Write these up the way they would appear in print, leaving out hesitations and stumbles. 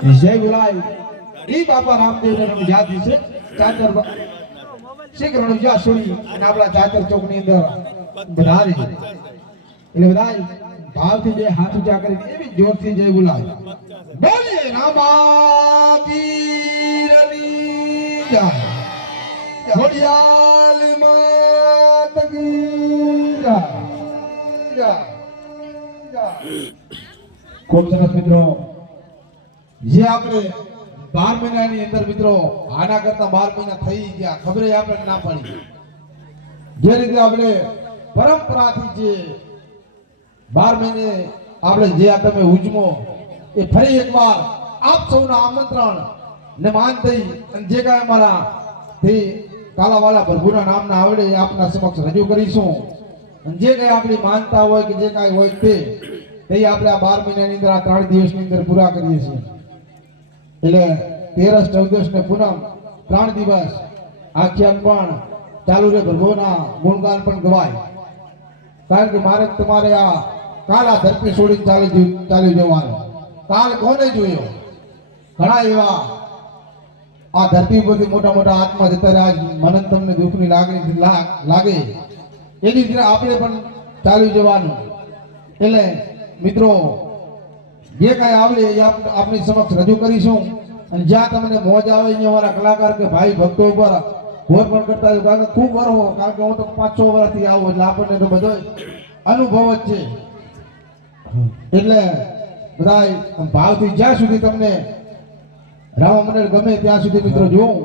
જય ગુલાઈ ઈ બાપા રામદેવ ને યાદ છે ચાચર શીખરણ જા સુરી અને આપણા ચાચર ચોક ની અંદર બધારી એટલે બધા ભાવથી જે હાથ ઊંચા કરી એવી જોરથી જય ગુલાઈ બોલીએ રામા પીરની જય ઘોડિયાલ માત કી જય જય ખૂબ સરસ મિત્રો જે આપણે 12 મહિનાની અંદર મિત્રો આના કરતા 12 મહિના થઈ ગયા ખબર આપણે ના પડી જે રીતે આપણે પરંપરાથી જે 12 મહિને આપણે જે આ તમે ઉજમો એ ફરી એકવાર આપ સૌના આમંત્રણ ને માન દઈ અને જે કાંઈ અમારા તે કાલાવાલા પ્રભુના નામના આવડે એ આપના સમક્ષ રજૂ કરીશું અને જે કાંઈ આપણી માનતા હોય કે જે કાંઈ હોય તે આપણે આ 12 મહિનાની અંદર આ 3 દિવસની અંદર પૂરા કરીએ છીએ એટલે 13, 14 ને પૂનમ 3 દિવસ આખ્યાન પણ ચાલુ રહે પ્રભુના ગુણગાન પણ ગવાય કારણ કે મારે તમારે આ કાલ આ ધરતી છોડીને ચાલી જવાનું કાલ કોને જોયો ઘણા એવા આ ધરતી પરથી મોટા મોટા આત્મા જતા રહ્યા મને તમને દુઃખની લાગણી લાગે એની રીતે આપણે પણ ચાલી જવાનું એટલે મિત્રો જે કાંઈ આવડે એ આપણી સમક્ષ રજૂ કરીશું અને જ્યાં તમને મોજ આવે અહીંયા અમારા કલાકાર કે ભાઈ ભક્તો ઉપર ઘોર પણ કરતા હોય કારણ કે ખૂબ વરવો કારણ કે હું તો 5-6 વર્ષથી આવું એટલે આપણને તો બધો અનુભવ જ છે એટલે બધા ભાવથી જ્યાં સુધી તમને રામા મંડળ ગમે ત્યાં સુધી મિત્રો જોઉં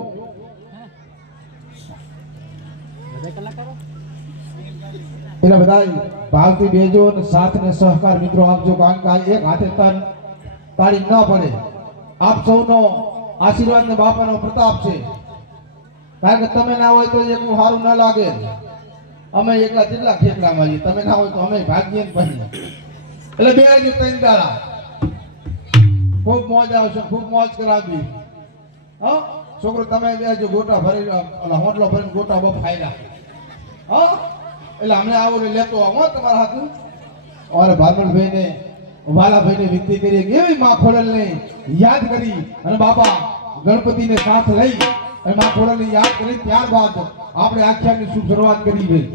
એટલે બધા ભાવથી બેજો અને સાથ ને સહકાર મિત્રો આપજો કારણ કે એક હાથે તાળી ન પડે આપ સૌનો આશીર્વાદ ને બાપાનો પ્રતાપ છે કારણ કે તમે ના હોય તો એકલું સારું ન લાગે અમે એકલા જેટલા ખેતરામાં છીએ તમે ના હોય તો અમે ભાગીએ ને પછી એટલે બે હજુ 3 દાડા ખૂબ મોજ આવશે ખૂબ મોજ કરાવી હા છોકરો તમે બે હજુ ગોટા ભરી હોટલો ભરીને ગોટા બફાઈ નાખે હા એટલે અમને આવો લેતો આવો તમારા હાથું અમારે ભારમણભાઈ ને વાલાભાઈ ને વિનંતી કરીએ કે એવી માં ખોડલ ને યાદ કરી અને બાપા ગણપતિ ને સાથ લઈ અને માં ખોડલ ને યાદ કરી ત્યારબાદ આપણે આખ્યાનની શુભ શરૂઆત કરી ભાઈ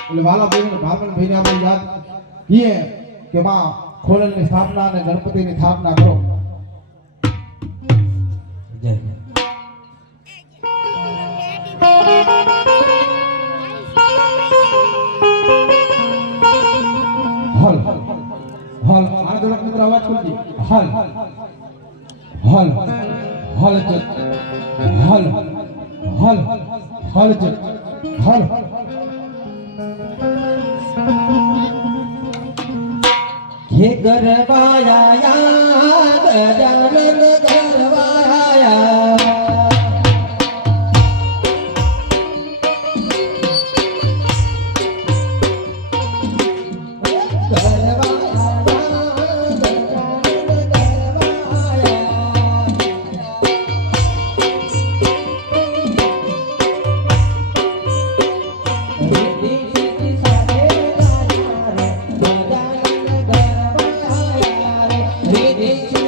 એટલે વાલાભાઈ ને ભારમણભાઈ ને આપણે યાદ કીએ કે માં ખોડલ ની સ્થાપના અને ગણપતિ ની સ્થાપના કરો જય હલ હલ આ દોડક મિત્ર અવાજ ખોલજી હલ હલ હલ જ હલ હલ હલ જ હલ હે ગરવાયા ગજાનન ગરવાયા Ready to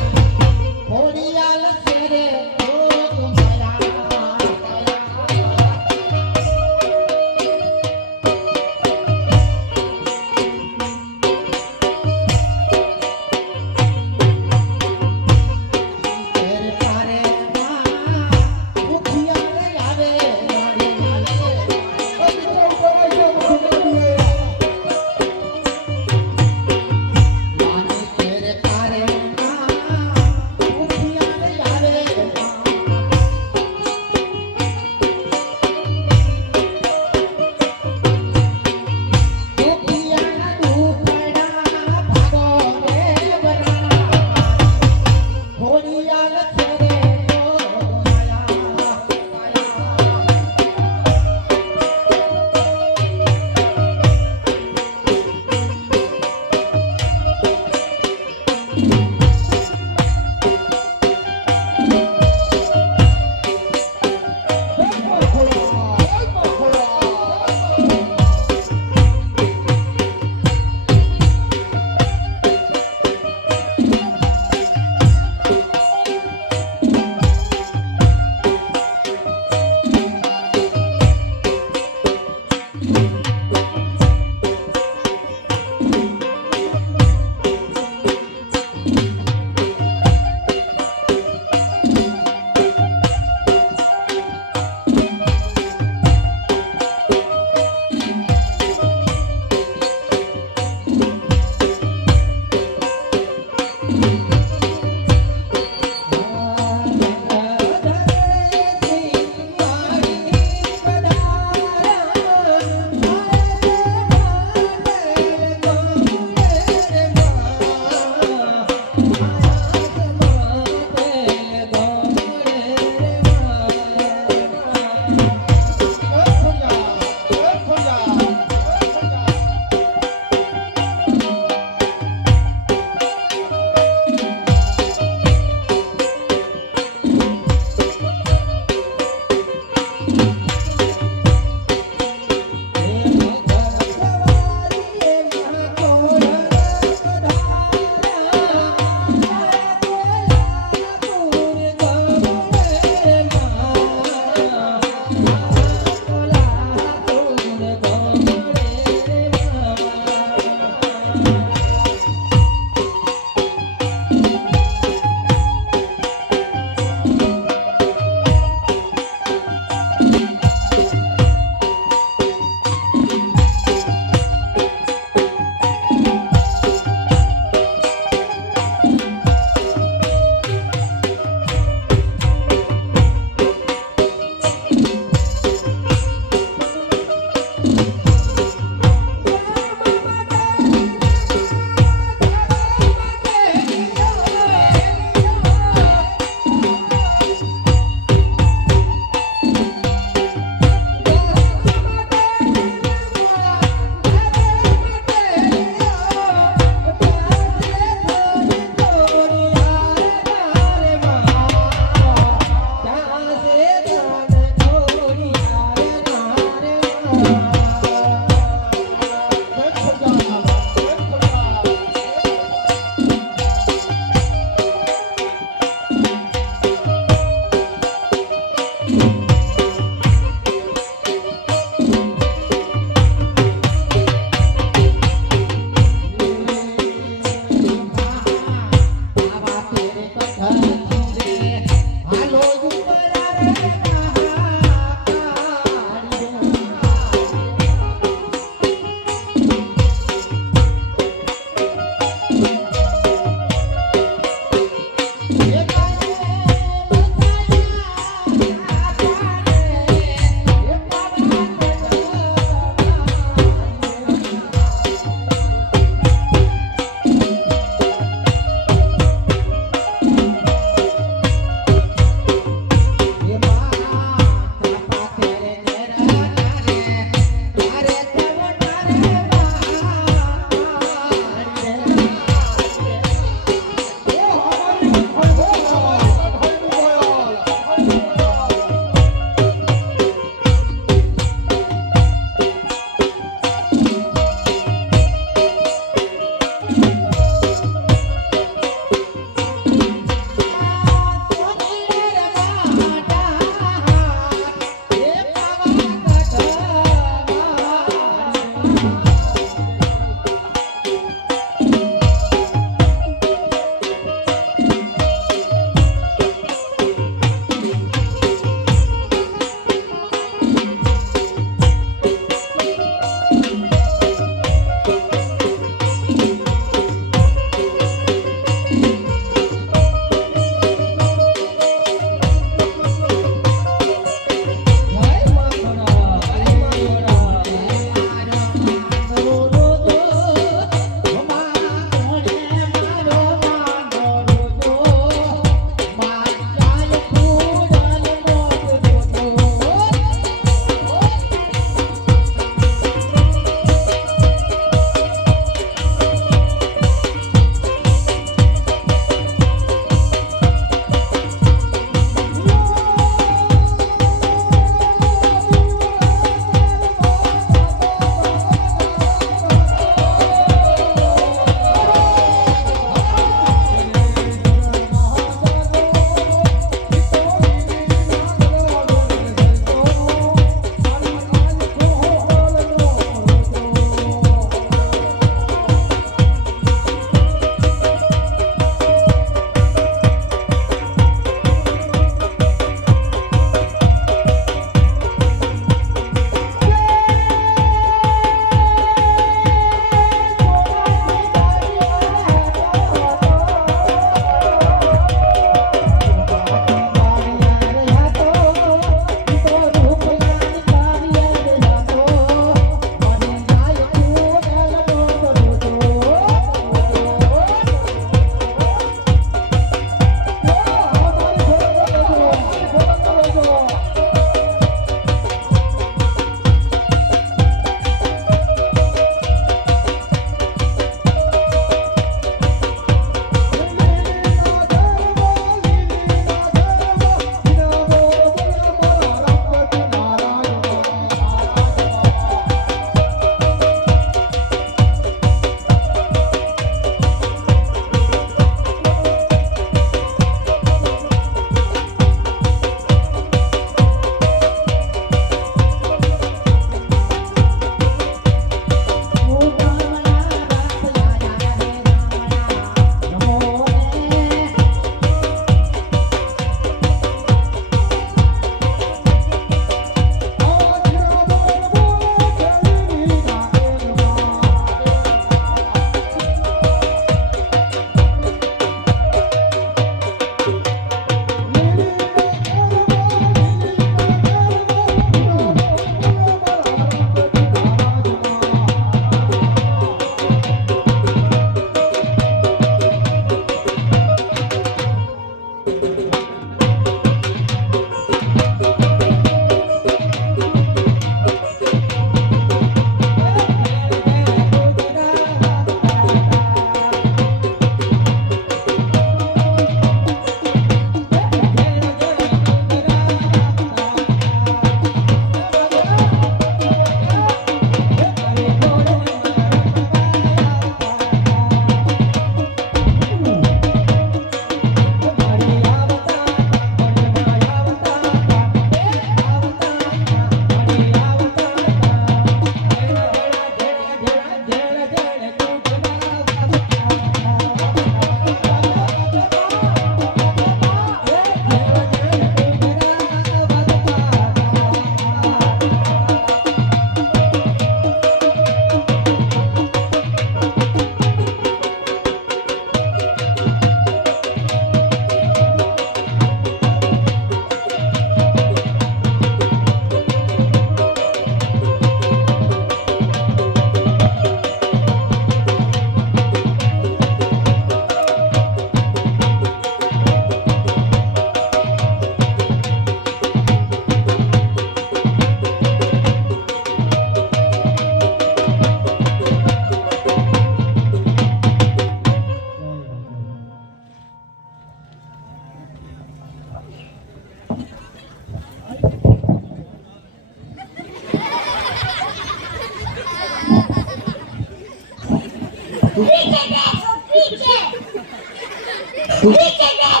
ક્રિકેટ